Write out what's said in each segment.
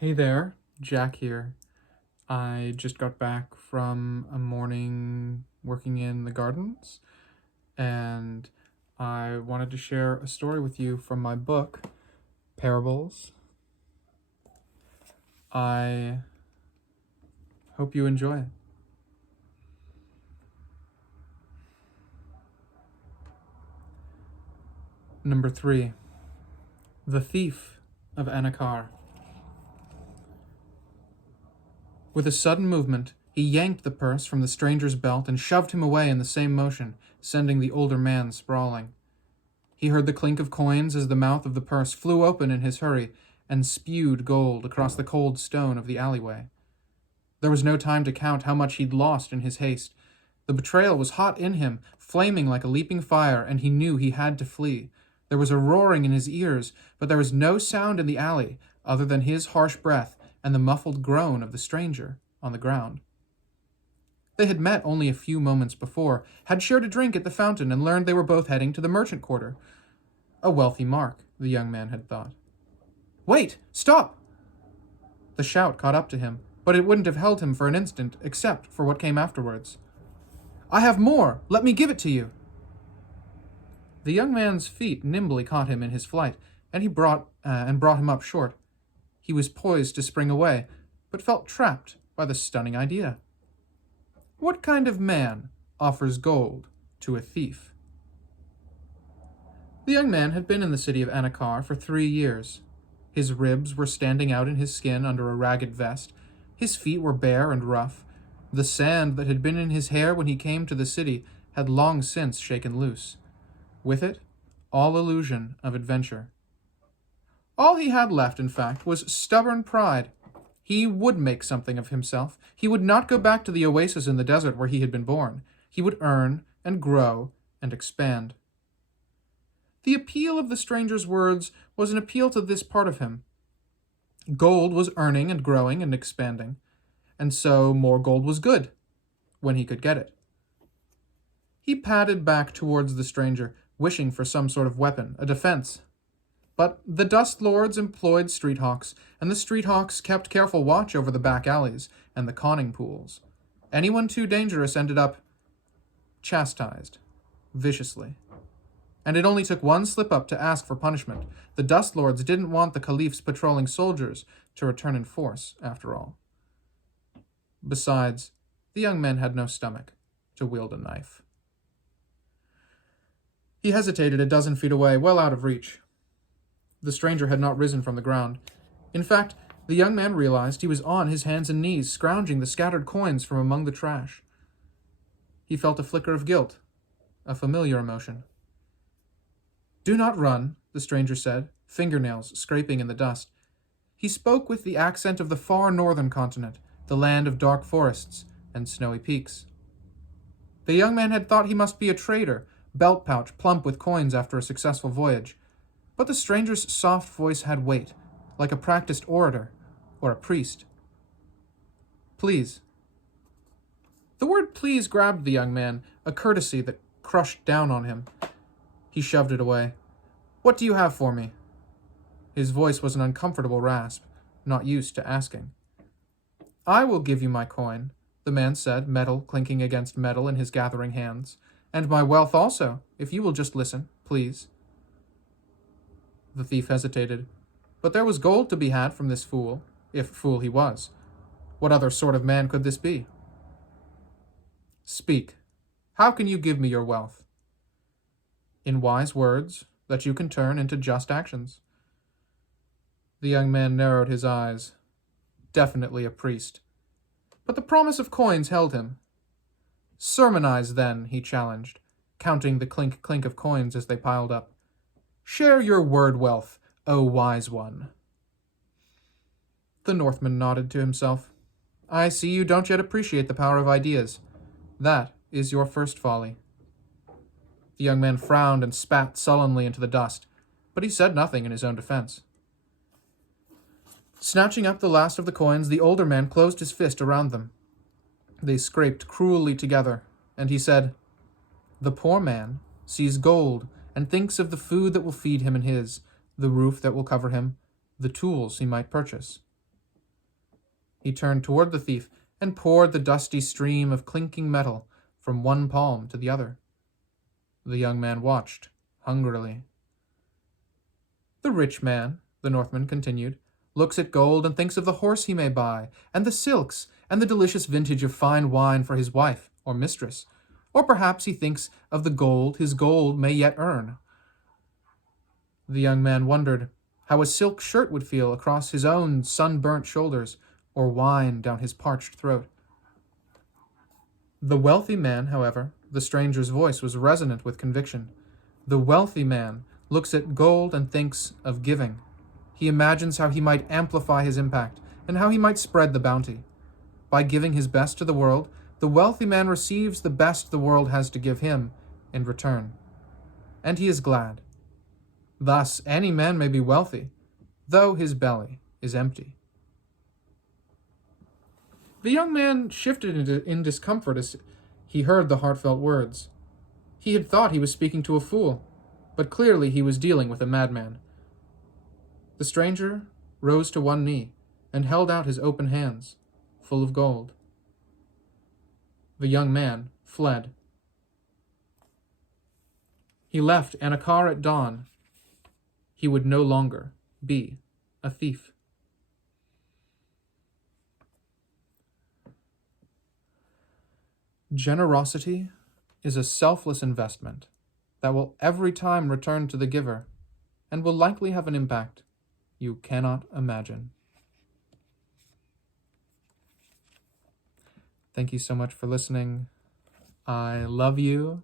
Hey there, Jack here. I just got back from a morning working in the gardens, and I wanted to share a story with you from my book, Parables. I hope you enjoy it. Number 3. The Thief of Anakar. With a sudden movement, he yanked the purse from the stranger's belt and shoved him away in the same motion, sending the older man sprawling. He heard the clink of coins as the mouth of the purse flew open in his hurry and spewed gold across the cold stone of the alleyway. There was no time to count how much he'd lost in his haste. The betrayal was hot in him, flaming like a leaping fire, and he knew he had to flee. There was a roaring in his ears, but there was no sound in the alley other than his harsh breath and the muffled groan of the stranger on the ground. They had met only a few moments before, had shared a drink at the fountain, and learned they were both heading to the merchant quarter. A wealthy mark, the young man had thought. "Wait! Stop!" The shout caught up to him, but it wouldn't have held him for an instant, except for what came afterwards. "I have more! Let me give it to you!" The young man's feet nimbly caught him in his flight, and he brought him up short. He was poised to spring away, but felt trapped by the stunning idea. What kind of man offers gold to a thief? The young man had been in the city of Anakar for 3 years. His ribs were standing out in his skin under a ragged vest. His feet were bare and rough. The sand that had been in his hair when he came to the city had long since shaken loose. With it, all illusion of adventure. All he had left, in fact, was stubborn pride. He would make something of himself. He would not go back to the oasis in the desert where he had been born. He would earn and grow and expand. The appeal of the stranger's words was an appeal to this part of him. Gold was earning and growing and expanding, and so more gold was good, when he could get it. He padded back towards the stranger, wishing for some sort of weapon, a defense. But the dust lords employed street hawks, and the street hawks kept careful watch over the back alleys and the conning pools. Anyone too dangerous ended up chastised, viciously. And it only took one slip-up to ask for punishment. The dust lords didn't want the caliph's patrolling soldiers to return in force, after all. Besides, the young man had no stomach to wield a knife. He hesitated a dozen feet away, well out of reach. The stranger had not risen from the ground. In fact, the young man realized he was on his hands and knees, scrounging the scattered coins from among the trash. He felt a flicker of guilt, a familiar emotion. "Do not run," the stranger said, fingernails scraping in the dust. He spoke with the accent of the far northern continent, the land of dark forests and snowy peaks. The young man had thought he must be a trader, belt pouch plump with coins after a successful voyage. But the stranger's soft voice had weight, like a practiced orator or a priest. "Please." The word "please" grabbed the young man, a courtesy that crushed down on him. He shoved it away. "What do you have for me?" His voice was an uncomfortable rasp, not used to asking. "I will give you my coin," the man said, metal clinking against metal in his gathering hands. "And my wealth also, if you will just listen, please." The thief hesitated. But there was gold to be had from this fool, if fool he was. What other sort of man could this be? "Speak. How can you give me your wealth?" "In wise words that you can turn into just actions." The young man narrowed his eyes. Definitely a priest. But the promise of coins held him. "Sermonize, then," he challenged, counting the clink-clink of coins as they piled up. "Share your word wealth, O wise one." The Northman nodded to himself. "I see you don't yet appreciate the power of ideas. That is your first folly." The young man frowned and spat sullenly into the dust, but he said nothing in his own defense. Snatching up the last of the coins, the older man closed his fist around them. They scraped cruelly together, and he said, "The poor man sees gold and thinks of the food that will feed him and his, the roof that will cover him, the tools he might purchase. He turned toward the thief and poured the dusty stream of clinking metal from one palm to the other. The young man watched, hungrily. The rich man, the Northman continued, looks at gold and thinks of the horse he may buy, and the silks, and the delicious vintage of fine wine for his wife or mistress. Or perhaps he thinks of the gold his gold may yet earn. The young man wondered how a silk shirt would feel across his own sunburnt shoulders, or wine down his parched throat. The wealthy man, however, the stranger's voice was resonant with conviction. The wealthy man looks at gold and thinks of giving. He imagines how he might amplify his impact and how he might spread the bounty. By giving his best to the world, the wealthy man receives the best the world has to give him in return. And he is glad. Thus, any man may be wealthy, though his belly is empty. The young man shifted in discomfort as he heard the heartfelt words. He had thought he was speaking to a fool, but clearly he was dealing with a madman. The stranger rose to one knee and held out his open hands, full of gold. The young man fled. He left Anakar at dawn. He would no longer be a thief. Generosity is a selfless investment that will every time return to the giver and will likely have an impact you cannot imagine. Thank you so much for listening. I love you.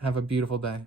Have a beautiful day.